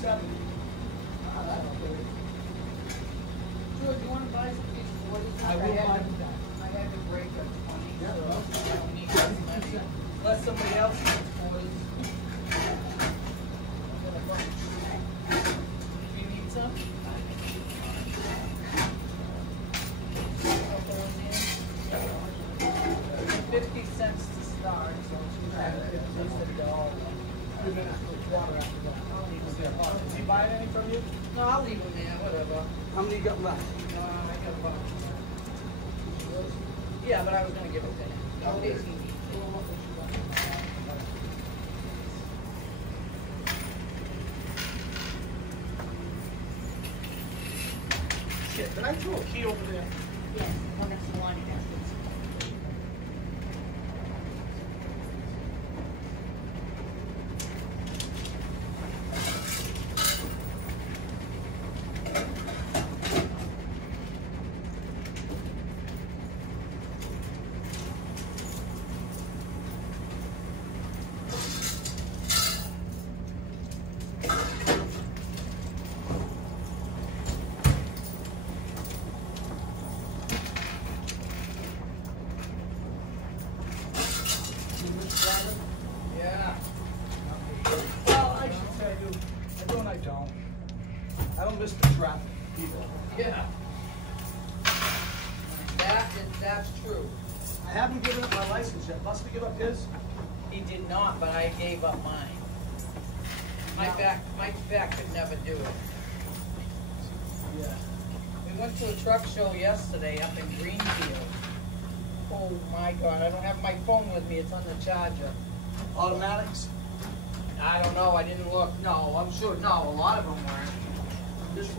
270. George, you want to buy some of these 40s? I will buy them. I had to break a 20, Yeah, so well, I don't need that many. Unless somebody else needs 40s. Do you need some? I'll go in there. 50 cents to start, so you have it at least $1. 3 minutes for water after that. I'll leave them there. Is he buying any from you? No, I'll leave them there, whatever. How many you got left? No, I got a bunch. Yeah, but I was gonna give it to him. In case he needs it. Shit, did I throw a key over there? Yes, one next to the laundry baskets. Yeah. Well, I should tell you, I do and I don't. I don't miss the traffic, people. Yeah. That's true. I haven't given up my license yet. Must we give up his? He did not, but I gave up mine. My back could never do it. Yeah. We went to a truck show yesterday up in Greenfield. Oh my God, I don't have my phone with me, it's on the charger. Automatics? I don't know, I didn't look. No, I'm sure, no, a lot of them weren't. This is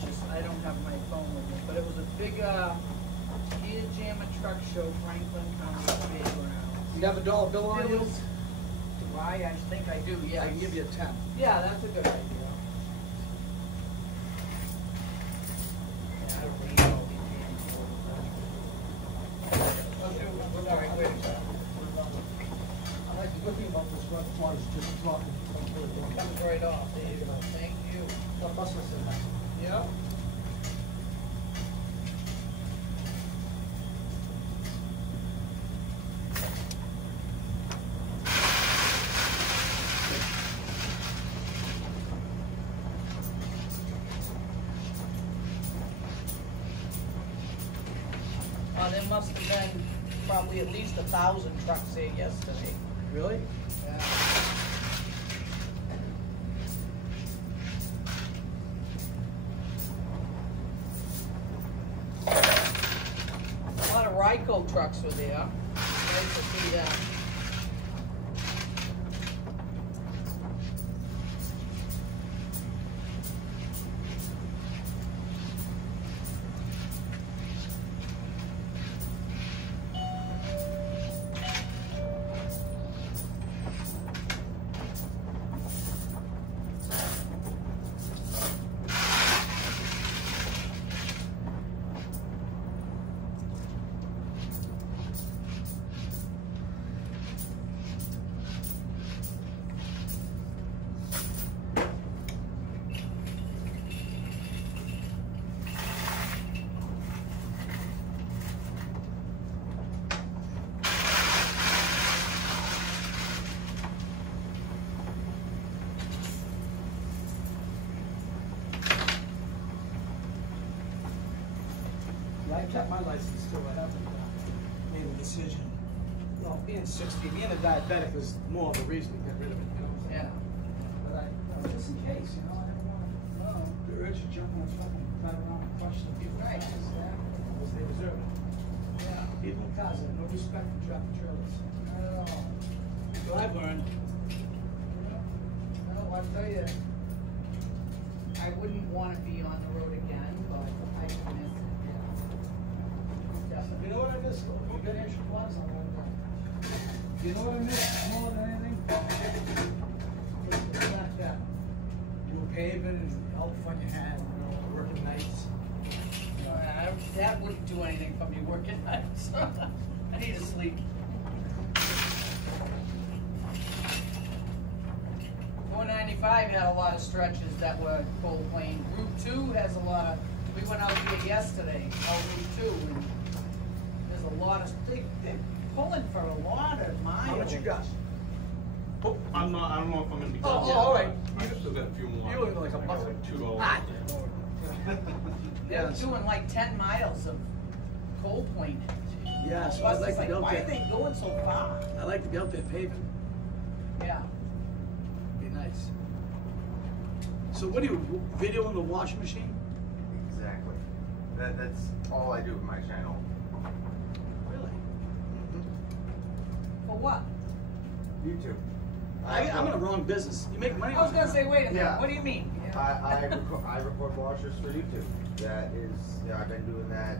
just, I don't have my phone with me, but it was a big, Gear Jammer truck show, Franklin County Fairground. You have a dollar bill on you? Do I think I do, yeah. I can give you a 10. Yeah, that's a good idea. Yeah, I really know we can't afford that. Sorry, wait a second. I like the good thing about this repertoire is just dropping. Comes right off, there you go, thank you. The bus was in that. Yeah. There must have been probably at least 1,000 trucks here yesterday. Really? Yeah. A lot of Ryco trucks were there. Nice to see them. I kept my license too. I haven't made a decision. Well, being 60, being a diabetic is more of a reason to get rid of it, you know? Yeah. But just in case, you know, I don't want to the urge to jump on a truck and drive around and crush the people. Right. Because they deserve it. Yeah. People in cars have no respect for tractor trailers. Not at all. So I've learned. Well, I'll tell you, I wouldn't want to be on the road again, but I can miss it. You know what I miss? You got extra gloves on all the time. You know what I miss more than anything? It's not that. You were paving and help on your hand, you know, working nights. That wouldn't do anything for me working nights. I need to sleep. 95 had a lot of stretches that were cold plain. Route 2 has a lot of, we went out here yesterday, out Route 2, and there's a lot of, they're pulling for a lot of miles. How much you got? Oh, I'm not. I don't know if I'm gonna be Oh, done oh, yet. all right. I've still got a few more. You only like a I got buck. like 2 hours. Ah. They're Yes. doing like 10 miles of cold plain. Yes, Plus, I'd like it's to be out why are there. they going so far? I like to be out there paving. Yeah. Be nice. So what do you video on the washing machine? Exactly. That's all I do with my channel. Really? For what? YouTube. I'm in the wrong business. You make money. I was gonna say, wait a minute, Yeah. what do you mean? I record washers for YouTube. That is, I've been doing that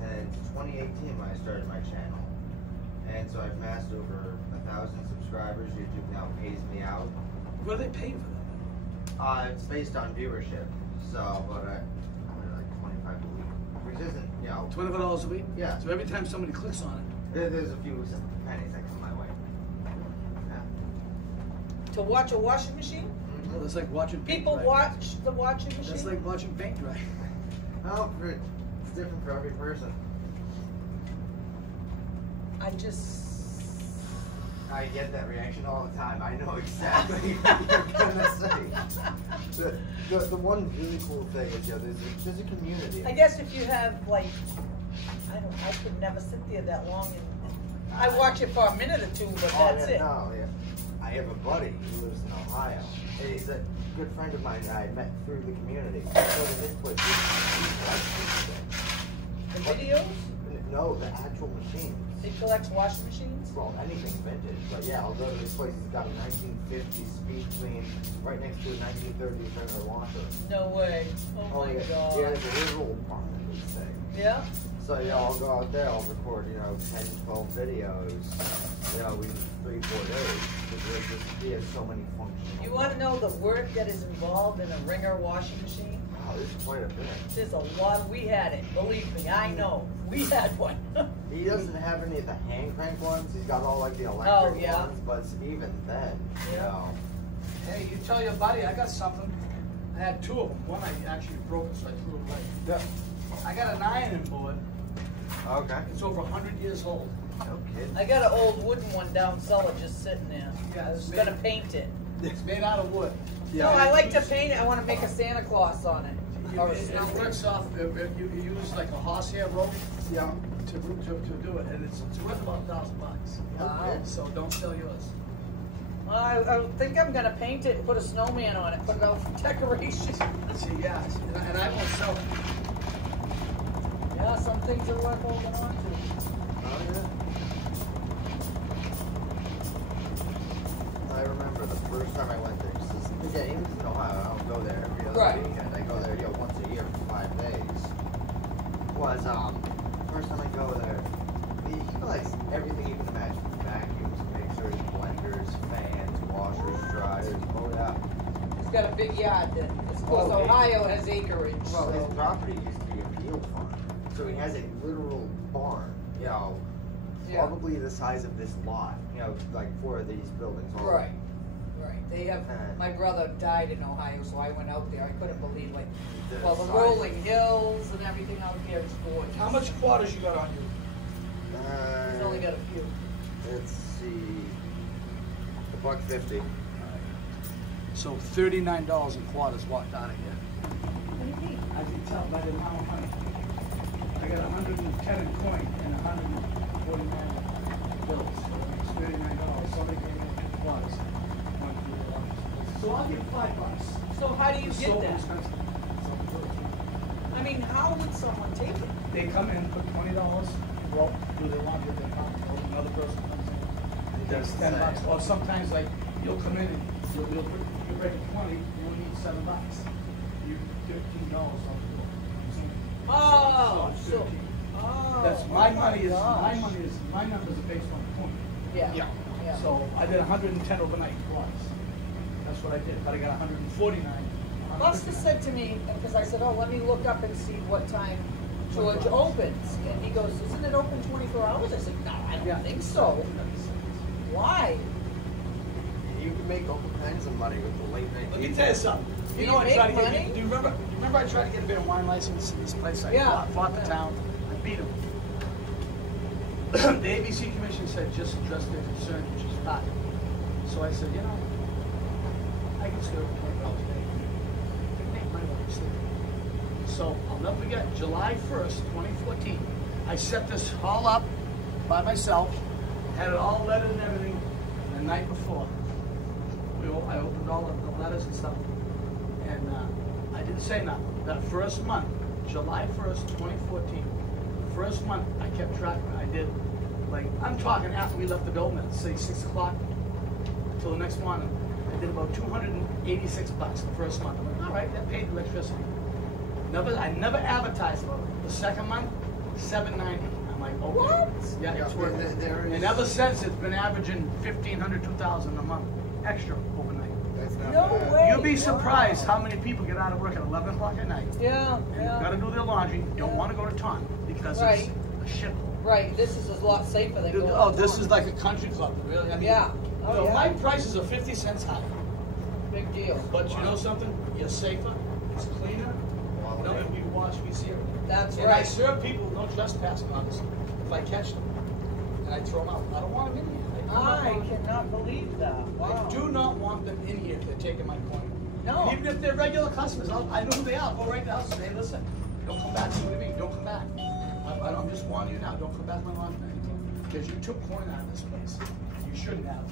since 2018 when I started my channel. And so I've amassed over 1,000 subscribers. YouTube now pays me out. What are they paying for that? It's based on viewership. So, but I'm at like 25 a week, which isn't, $25 a week? Yeah. So every time somebody clicks on it, there's a few pennies that come my way. Yeah. To watch a washing machine? well, it's like watching paint People dry. watch the washing machine? That's like watching paint dry. Well, it's different for every person. I get that reaction all the time. I know exactly what you're gonna say. The one really cool thing is, there's a community. I guess if you have like, I could never sit there that long and, I watch it for a minute or two, but that's it. No, yeah. I have a buddy who lives in Ohio. And he's a good friend of mine that I met through the community. So to his place, he collects these things. The videos? No, the actual machines. He collects washing machines? Well, anything vintage, but yeah, I'll go to this place. He's got a 1950s speed clean right next to a 1930s regular washer. No way. Oh my yeah. god. Yeah, it's a literal barn of these things. Yeah? So yeah, I'll go out there, I'll record, 10, 12 videos, within 3-4 days. Because he has so many functions. You want to know the work that is involved in a Ringer washing machine? Wow, there's quite a bit. There's a lot. We had it. Believe me, I know. We had one. He doesn't have any of the hand crank ones. He's got all like the electric yeah. ones, but even then, Hey, you tell your buddy I got something. I had 2 of them. One I actually broke, so I threw it away. Yeah. I got an ironing board. Okay. It's over 100 years old. No kidding. I got an old wooden one down cellar just sitting there. Yeah, I was it's gonna made- paint it. It's made out of wood. No, I like to paint it. I want to make a Santa Claus on it. Or a It snowman. works off, you use like a horsehair rope Yeah. to do it, and it's worth about $1,000. Wow. So don't sell yours. Well, I think I'm gonna paint it and put a snowman on it. Put it out for decoration. See, yeah, and I won't sell it. Yeah, some things are worth holding on to. Oh, yeah. I remember the first time I went there. Again, even in Ohio, I don't go there every other weekend. I go there, once a year for 5 days. Was first time I go there, he collects everything you can imagine: vacuums, mixers, blenders, fans, washers, dryers. Oh yeah. He's got a big yard then. Of course, Oh, Ohio has acreage. Well, so. his property used to be a field farm, so he has a literal barn. Yeah. Probably the size of this lot. Like 4 of these buildings. All Right. Right. They have. And- My brother died in Ohio, so I went out there. I couldn't believe the size. rolling hills and everything out there is gorgeous. How much quarters you got on you? He's only got a few. Let's see. $1.50. So $39 in quarters walked out of here. What do you mean? I can tell by the amount of money. I got 110 in coin and 149 bills. So it's $39. Somebody gave me 2 quarters. So I'll give $5. So how do you It's get so that? expensive. I mean, how would someone take it? They come in, put $20, well, do their laundry at their account, or another person comes in, and does $10. Or sometimes like, you'll come in and you'll break 20, you only need $7. You $15 off the door. Oh, it's so. 13. Oh. That's oh my money is, gosh. my numbers are based on point. Yeah. Yeah. Yeah. So I did 110 overnight quarters. That's what I did, but I got 149. Buster said to me, because I said, oh, let me look up and see what time George opens. And he goes, isn't it open 24 hours? I said, no, I don't think so. Why? you can make all kinds of money with the late night. Let me tell you something. You know, I make tried to get. money? Do you remember I tried to get a bit of wine license in this place? I Yeah. fought the town. I beat them. The ABC Commission said just address their concern, which is not. So I said, you know, I can serve $20 a day. I can make money while I'm sleeping. So I'll never forget, July 1st, 2014, I set this all up by myself, had it all lettered and everything, the night before. I opened all of the letters and stuff, and I didn't say nothing. That first month, July 1st, 2014, first month I kept track. I did, like, I'm talking after we left the building at say 6 o'clock until the next morning. I did about $286 the first month. I'm like, all right, that paid the electricity. I never advertised about it. The second month, $790. I'm like, okay. What? Yeah, it's worth it. There is- And ever since, it's been averaging $1,500, $2,000 a month extra overnight. That's not No bad. way. You'll be surprised how many people get out of work at 11 o'clock at night. Yeah, And yeah. gotta do their laundry, don't wanna go to Taunton because Right. it's a shithole. Right, this is a lot safer than going. Oh, this to is like a country club, really. I mean, Yeah. Oh, you know, yeah. my prices are 50 cents higher. Big deal. But you know something? You're safer, it's cleaner, you know, and we wash, we see everything. That's And I right. serve people no trespassing on us if I catch them. And I throw them out. I don't want them in here. do not I want- cannot believe that. Wow. I do not want them in here if they're taking my coin. No. And even if they're regular customers, I know who they are. I'll go right to the house and say, hey, listen, don't come back. See what I mean? Don't come back. I'm just warning you now. Don't come back to my laundry anymore. Because you took coin out of this place. You shouldn't have.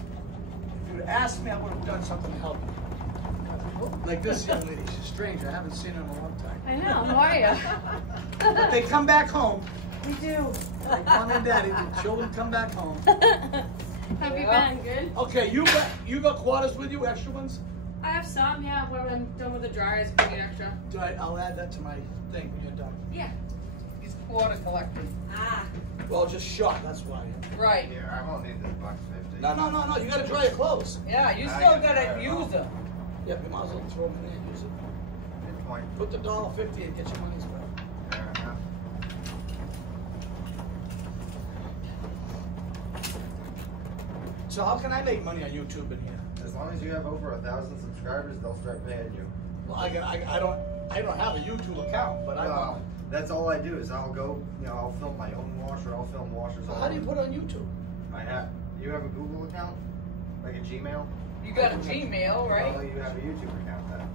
If you'd asked me, I would have done something to help you. Like this young lady. She's strange. I haven't seen her in a long time. I know, how are you? But they come back home. We do. Like mom and daddy, the children come back home. Have you Yeah. been good? Okay, you got quarters with you, extra ones? I have some, yeah. When I'm done with the dryers, bring an extra. I'll add that to my thing when you're done. Yeah. He's quarter collecting. Ah. Well, just short, that's why. Right. Here, I won't need this $1.50. No, you gotta dry your clothes. Yeah, you I still get gotta that. use them. Yeah, you might as well throw them in there and use it. Good point. Put the $1.50 and get your money's worth. Fair enough. So how can I make money on YouTube in here? As long as you have over 1,000 subscribers, they'll start paying you. Well, I don't have a YouTube account, but I No, want. that's all I do is I'll go, I'll film my own washer, I'll film washers. So all how do you over. put it on YouTube? You have a Google account? Like a Gmail? You got a Gmail, Oh, right? you have a YouTube account then.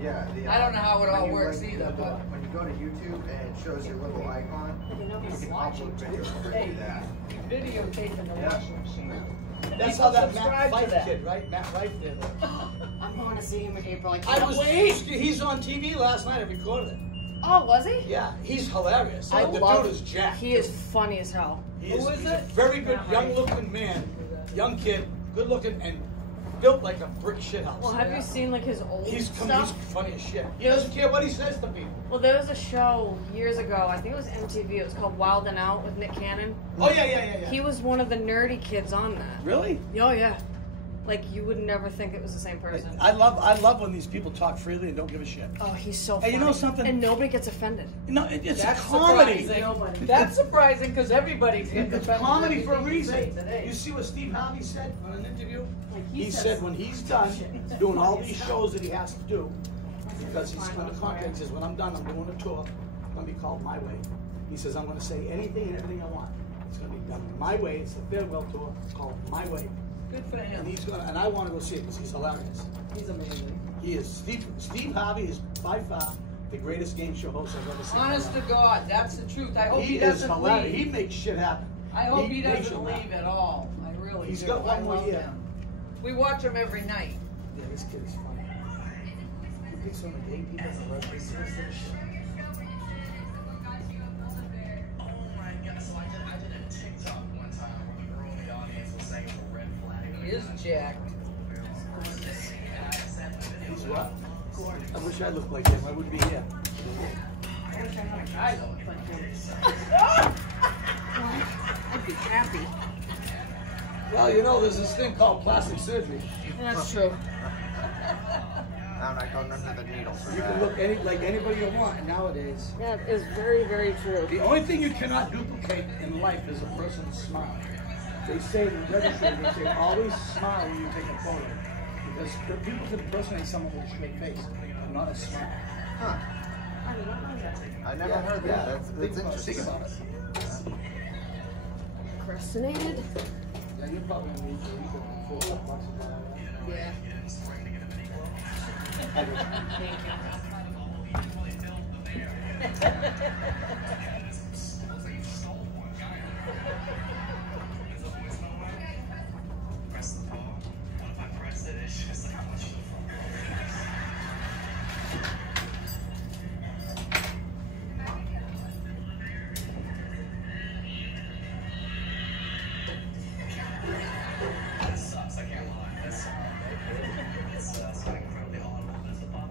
Yeah. I don't know how it all when you, works like, either, but- when you go to YouTube and it shows your little icon, You know you he's can watching upload too. videos right Hey, to that. he's videotaping the Yeah. washing machine. That's People how that subscribe Matt to Fife that. kid, right? Matt Fife did it. I'm going to see him in April. I I can't was. wait. He's on TV last night. I recorded it. Oh, was he? Yeah, he's hilarious. I The love dude is jacked. He is funny as hell. He Who is he's it? a very good, Matt young-looking man, young kid, good-looking, and built like a brick shithouse. Well, have Yeah. you seen like his old He's stuff? funny as shit. He doesn't care what he says to people. Well, there was a show years ago. I think it was MTV. It was called Wild and Out with Nick Cannon. Oh yeah. He was one of the nerdy kids on that. Really? Oh yeah. Like you would never think it was the same person. I love when these people talk freely and don't give a shit. Oh, he's so Hey, funny. you know something? And nobody gets offended. You know, it's That's a comedy. surprising. That's surprising because everybody gets It's offended comedy with for a everything you say reason. today. You see what Steve Harvey said on an interview? Like, He said when he's done doing all these shows that he has to do, because he's under contract, he says, when I'm done, I'm doing a tour. It's going to be called My Way. He says, I'm going to say anything and everything I want. It's going to be done My Way. It's the farewell tour. It's called My Way. Good for him. And I want to go see it because he's hilarious. He's amazing. He is. Steve Harvey is by far the greatest game show host I've ever seen. Honest to God, that's the truth. I hope he, He is doesn't hilarious. He leave. makes shit happen. I hope he makes doesn't it happen. leave at all. I really He's do. got one I more love year. him. We watch him every night. Yeah, this kid is funny. He picks on the gay people and the lesbians. Oh my god, so I did a TikTok one time where the girl in the audience was saying the red flag. He is jacked. He's what? I wish I looked like him. I wouldn't be here. I'd be happy. Well, you know, there's this thing called plastic surgery. That's true. I'm not going under the needle for You can that. look like anybody you want nowadays. That is very, very true. The only thing you cannot duplicate in life is a person's smile. They say in the registry, they say always smile when you take a photo. Because people can impersonate someone with a straight face, but not a smile. Huh. I did not know that. I never heard that. That's interesting. Think about it. Procrastinated? Yeah, you're probably gonna need $4 about that. Yeah. Thank Press the ball. What if I press it? It's just like how much of the phone. That sucks, I can't lie. That's it's getting incredibly audible. That's the pop.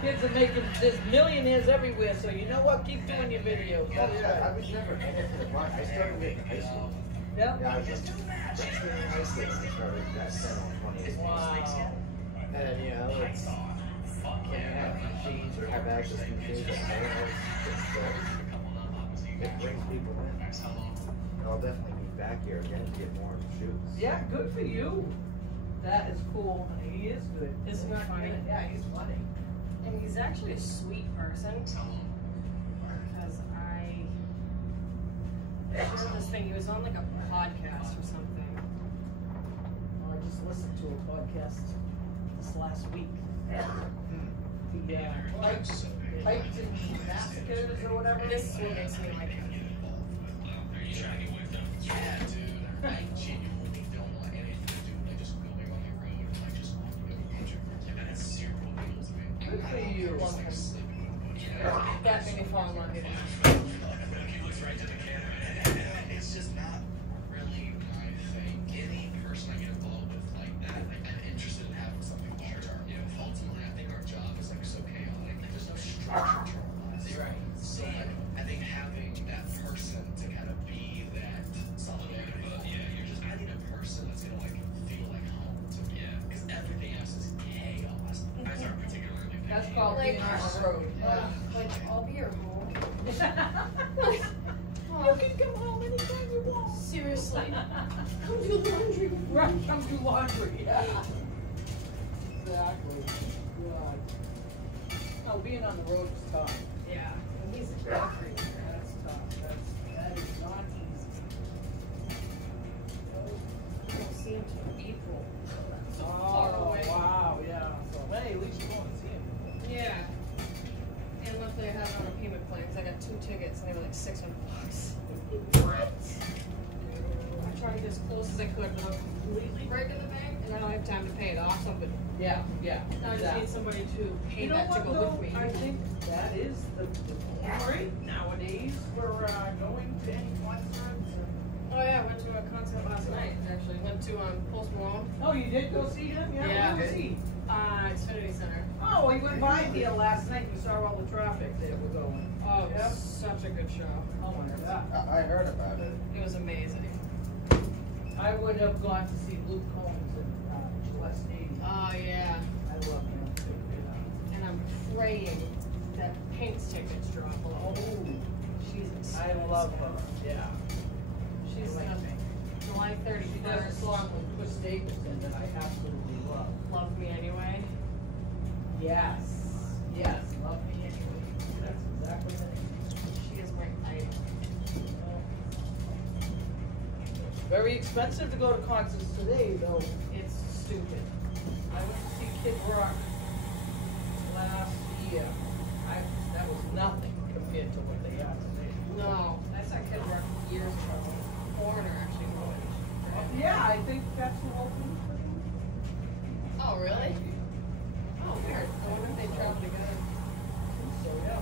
Kids are making, there's millionaires everywhere, so you know what? Keep doing your videos. Yeah, That's I right. was never anything about it. I started it in high school. Yep. Yeah, I was just freshman in high school when I started that 10 or 20. Wow. And you know, it's when you have machines or have access to machines that it brings people in. I'll definitely be back here again to get more shoots. Yeah, good for you. That is cool. He is good. Isn't that funny? Yeah, he's funny. And he's actually a sweet person. Because I shared this thing. He was on like a podcast or something. Oh, I just listened to a podcast this last week. The piped in massacres or whatever. This is what makes me like him. Are you trying to get with them? Yeah, dude. I genuinely don't want anything to do with like just going on the road and like just walking over country. Like that has zero appeal to me. Good for you. Just like sleeping. Yeah. That made me fall in love with him. He looks right to the camera. It's just not really my thing. Any person I get involved with like that, like I'm interested in having something larger. You know, ultimately I think our job is like so chaotic. Like, there's no structure to our lives. Right. So like, I think having that person to kind of be that solidarity. I need a person that's gonna like feel like home to me. Yeah. Because everything else is chaos. Guys aren't particularly big. That's called Like, being on the road. Like, I'll be your home. You can come home anytime you want. Seriously. Come do laundry. Right, come do laundry. Yeah. Exactly. God. No, being on the road is tough. Yeah. And he's a That's tough. That is not easy. I don't see him till April. So far Oh, away. wow, yeah. So, hey, at least you won't see him. Yeah. And luckily I have it on a payment plan because I got 2 tickets and they were like $600. What? I tried to get as close as I could without completely breaking the bank, and I don't have time to pay it off. So, but Yeah, yeah. now I just need somebody to pay You know that to what, go though? with me. I think that is the rate nowadays for going to any concerts. Oh yeah, I went to a concert last night. Actually, went to Post Malone. Oh, you did go see him? Yeah. Yeah. Where was he? Xfinity Center. Oh, well, he went by here last night. We saw all the traffic that were going. Oh, it Yep. was such a good show. Oh my God. I heard about it. It was amazing. I would have gone to see Luke Combs in Gillette Stadium. Oh yeah. I love him too. Yeah. And I'm praying that Pink's tickets drop a Oh, little. She's I expensive. love her. Yeah. She's I like gonna- Pink. July She does a 31st. song with Chris Stapleton that I absolutely love. Love Me Anyway. Yes. Yes. Love me anyway. That's exactly the name. She is my idol. Very expensive to go to concerts today, though. It's stupid. I went to see Kid Rock last year. That was nothing compared to what they are today. No, I saw Kid Rock years ago. Foreigner actually wrote it. Yeah, I think that's who opened. Oh really? Oh weird. I wonder if they traveled together. So yeah.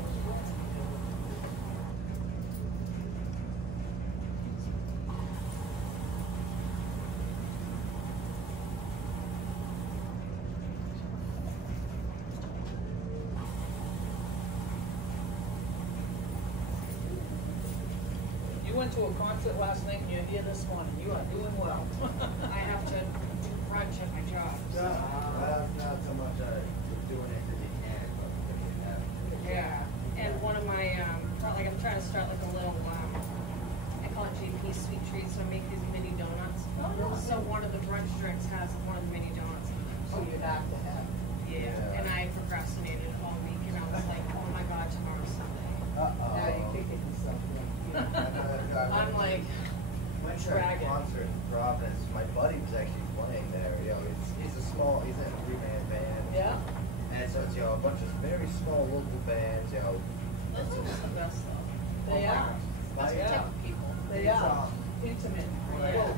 You went to a concert last night and you're here this morning. You are doing well. I have to do brunch at my job. Not so much doing it because you can, but if you have. Yeah. And one of my these sweet treats, so I make these mini donuts. Oh, no. So one of the brunch drinks has one of the mini donuts in it. So you have to have. Yeah. Yeah. And I procrastinated all week, and I was like, oh my god, tomorrow's Sunday. Now you're kicking yourself. I'm like, went to a dragon. concert in Providence. My buddy was actually playing there. You know, he's in a 3-man band. Yeah? And so it's, you know, a bunch of very small local bands, you know. those are just the best though. They are. That's what Yeah. type of people. They are. Intimate. My Yes.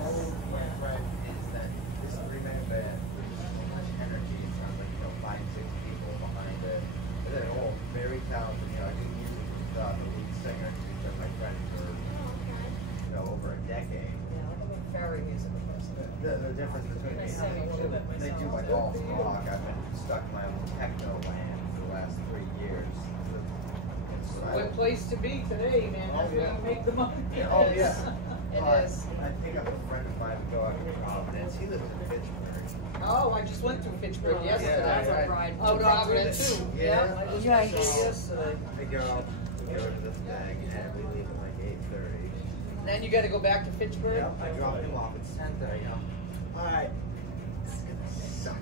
friend is that this 3-man band with so much energy. It sounds like, you know, 5, 6 people behind it. And they're all very talented. You know, I do music with the lead singer, who's been my friend for, you know, over a decade. Yeah, I'm a very musical person. The difference between I me sing a little bit they do myself. like all rock. I've been stuck in my own techno land for the last 3 years. Good place to be today, man. That's where you make the money. Oh It yeah. is. It But is. I pick up a friend of mine to go out to Providence. He lives in Pittsburgh. Oh, I just went through Fitchburg Oh, yesterday. that's a ride. Oh, Providence too. Yeah. I just Yeah, went through yeah. yesterday. We go to this thing and we leave at like 8:30. Then you gotta go back to Fitchburg? Yep, I drop him off at 10:30. You know, alright. It's gonna suck.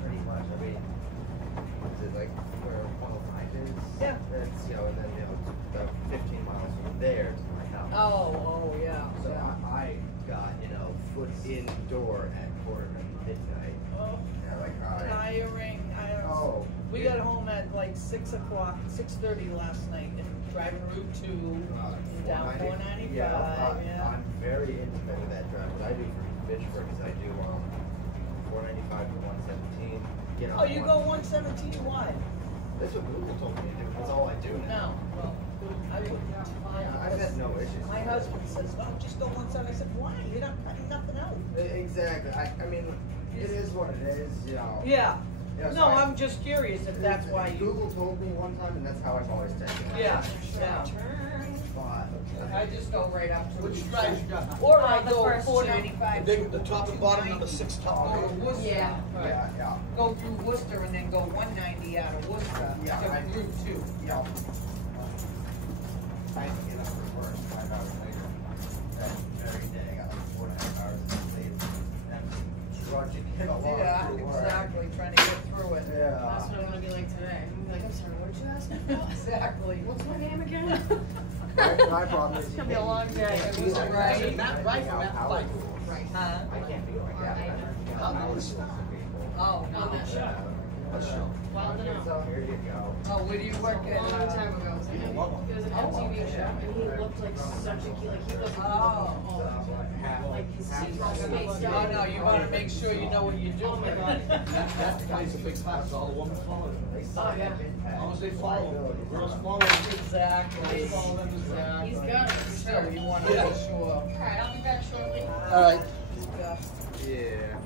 Pretty much. I mean, is it like where 105 is? Yeah. That's, you know, and then, you know, it's about 15 miles from there to my house. Oh, yeah. So yeah. I got, you know, foot in door at midnight. Oh, Yeah, like, alright. tiring. Oh. We got home at like 6 o'clock, 6:30 last night, and driving Route 2 down 495. Yeah. I'm very intimate with that drive. What I do for Fitchburg is I do 495 to 117. Get on Oh, you go 117 wide? That's what Google told me to do. That's all I do now. No. Well, I wouldn't. Yeah, I've had no issues. My husband says, "Oh, just go 170." I said, "Why? You're not cutting nothing out." Exactly. I mean, it is what it is. You know. Yeah. Yeah, so No, I- I'm just curious if that's why you. Google told me one time, and that's how I've always taken it. Yeah. Yeah. But I just go right up to. Which drives you got? Or I The go first 495. The top and bottom, number 6 top. Go to Worcester. Yeah. yeah, yeah. Go through Worcester and then go 190 out of Worcester Yeah, to I- Route 2. Yeah. I had to get up for work 5 hours later. That very day, I got like 4.5 hours of sleep. And trudging in along Yeah, through work. exactly. Trying to get through it. Yeah. That's what I'm gonna be like today. I'm gonna be like, I'm sorry, what did you ask me for? Exactly. What's my name again? My problem is It's gonna be a long day. you Was it can't right? be Matt like Wright that or Matt power White? tools. Right. Huh? I can't be like that. I was supposed to be. Oh, no. On that show. What show? Wild and Out. So here you go. Oh, where do you work A at? long time ago. It was, You didn't love him. it was an MTV show, and he looked like such a kid. Like he looked like his seats all spaced Oh, out. no, you wanna make sure you know what you're Oh my doing. god. That plays a big part, so all the women follow him. Oh yeah. As long as they follow him, the girls follow him. Exactly. They follow them as well. He's got it for Still, sure. you wanna Yeah. make sure. Alright, I'll be back shortly. All right. Yeah. Yeah.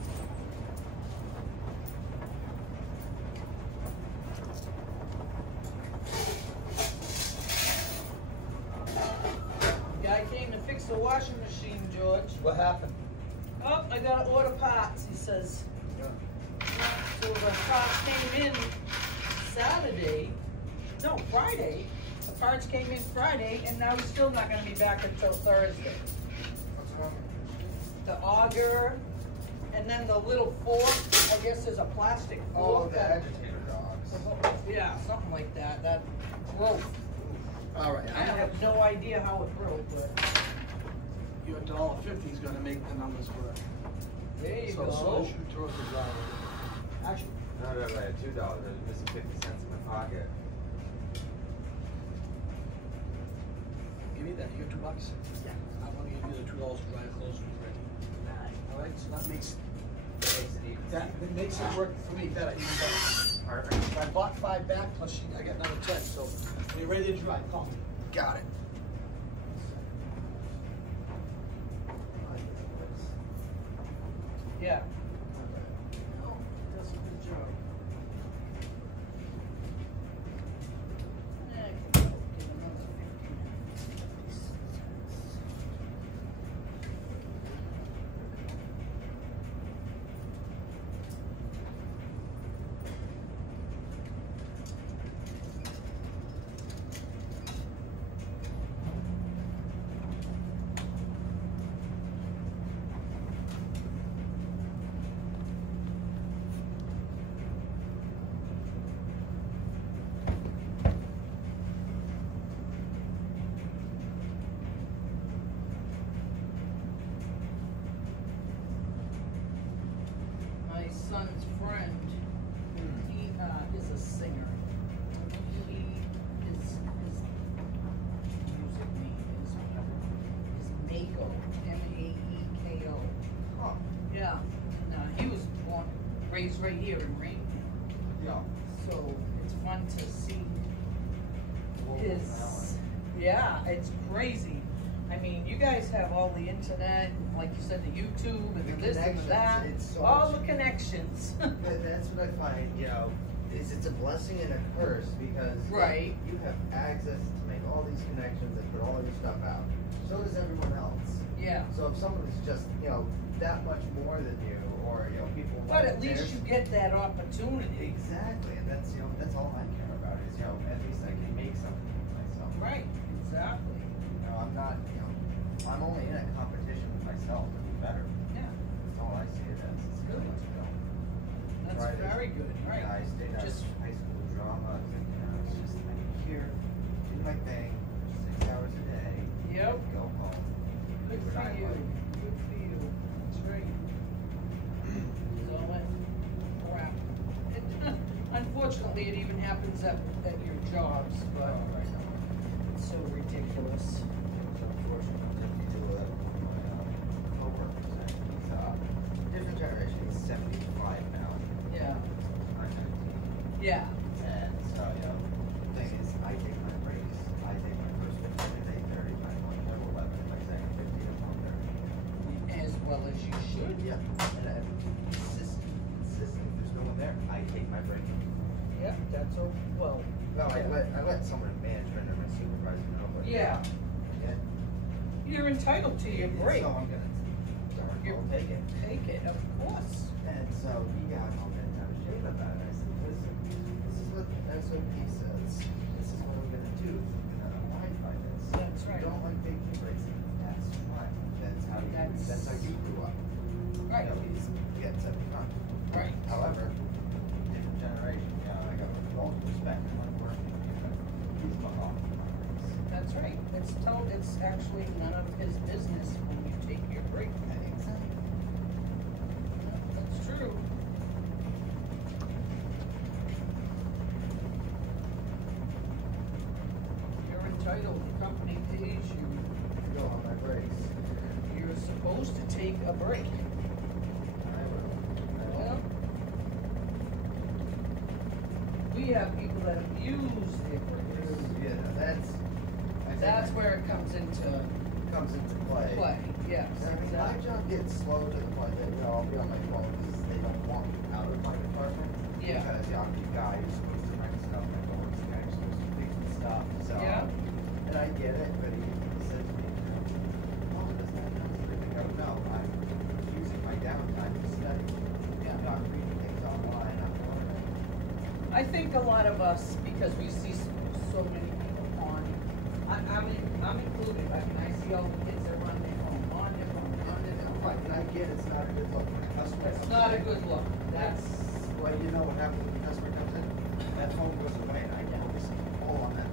Guy came to fix the washing machine, George. What happened? Oh, I gotta order parts, he says. So the parts came in Saturday, no, Friday. The parts came in Friday, and now he's still not gonna be back until Thursday. What's wrong? The auger, and then the little fork, I guess there's a plastic Oh, fork. the that- agitator dogs. Yeah, something like that, that broke. All right. I have no idea how it broke, but Your $1.50 is gonna make the numbers work. there you So go. shoot towards the driver. Actually, No, I had $2. I was missing 50 cents in my pocket. give me that. You got $2? Yeah. I want to give you the $2 to drive close when it's ready. All right, so that makes it makes it work for me better, even better. Perfect. If I bought 5 back, plus I got another 10, so when you're ready to drive, call me. Got it. Yeah. Oh, does a good job. Yeah, I can give another 15. raised right here in Rainham. Yeah. So it's fun to see Local his, talent. yeah, it's crazy. I mean, you guys have all the internet, and like you said, the YouTube and The the this and connections, the that, it's so all much- the connections. But that's what I find, you know, is it's a blessing and a curse because Right. you have access to make all these connections and put all your stuff out. So does everyone else. Yeah, So if someone is just, you know, that much more than you, or, you know, people but like at least theirs- you get that opportunity. Exactly, and that's, you know, that's all I care about is, you know, at least I can make something for myself. Right, exactly. You know, I'm not, you know, I'm only in a competition with myself to be better. Yeah, That's all I see it as. It's Good. good, you know. that's Tried it. very good, right. Yeah, I stayed out Just- of high school drama, and, you know, it's just like here, do my thing, 6 hours a day, Yep, go home. good do what for I you, like. good for you, that's right. So that crap. Unfortunately, it even happens at your jobs, but Oh, right now. it's so ridiculous. It's unfortunate that you do that with one of my coworkers. He's different generation. He's 75 now. Yeah, I'm 19. yeah, And so, you know, the thing is, I take my breaks. I take my first 15 at 8:30, my lunch at 11, my second 15 at 1:30. as well as you should. Yeah. And I'm consistent. If there's no one there, I take my break. Yeah, that's all, well, No, I let someone in management or my supervisor know. But yeah, yeah. you're entitled to your break. So I'm gonna You're- take it. Take it, of course. And so he got all bent out of shape about it. I said, listen, this is what the SOP says. This is what I'm gonna do. I'm gonna abide by this. That's right. You don't like taking breaks. That's fine. That's how you grew up. Right. You know, he's gets up front. Right. However, different generation. You know, I got all due respect. I want to work with you, but he's my off my breaks. That's right. It's actually none of his business when you take your break. Exactly. That's true. You're entitled, the company pays you. Go on my breaks. You're supposed to take a break. I will. Well, we have people that abuse their breaks. Yeah, I think That's where it comes into comes into play. play, yes, I mean, my exactly. job gets slow to the point that, you know, I'll be on my phone because they don't want me out of my department. Yeah. Because, you know, I'm the guy who's supposed to write stuff, my coworker's the guy who's supposed to fix the stuff, so. Yeah. And I get it, but he said to me, oh, doesn't that sound good? I go, no, I'm using my downtime to study. Yeah. You know, I'm reading things online, I'm learning. I think a lot of us, because we see so many people on, I'm included, I mean, I see all the kids that run their phone, on their phone, on their phone. Right, and I get it's not a good look when a customer It's comes not a in. good look, that's, Well, you know what happens when the customer comes in? That phone goes away and I focus all on that.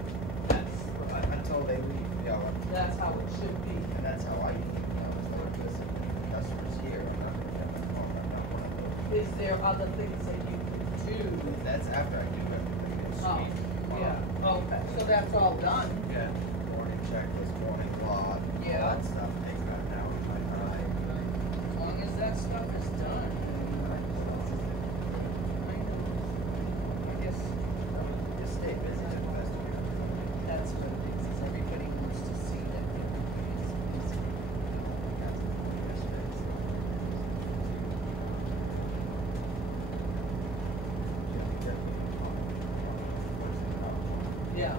Until they leave, you know, that's how it should be. and that's how I, you know, it's like, listen, the customer's here, I'm not gonna get my phone, I'm not one of those. Is there other things that you can do? That's after I do everything, it's Oh, sweet. yeah, okay, so that's all done. Yeah, morning checklist, morning log, all Yeah. that stuff takes about an hour of my time. As long as that stuff is done, I guess Just stay busy to the best of your ability. that's what it is, is everybody wants to see that everybody is busy. That's the biggest fix. Yeah, yeah,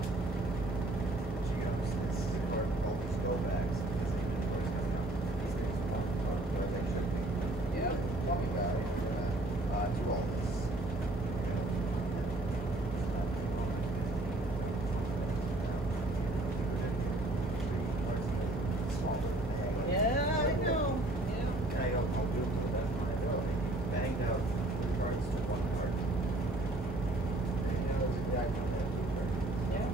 yeah, I know, yeah. Banged out regards to one part. He knows exactly what that blueprint is. Yeah.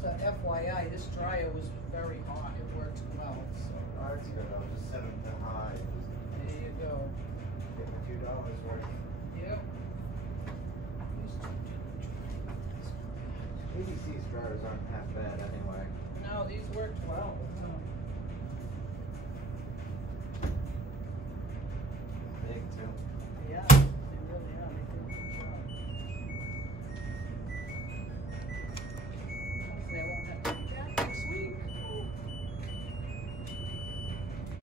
just a FYI, this dryer was very hot, it worked well, so, Oh, that's good. I'll just set them to high. Just there you go. get a few dollars worth. Yep. ABC's dryers aren't half bad anyway. No, these worked well.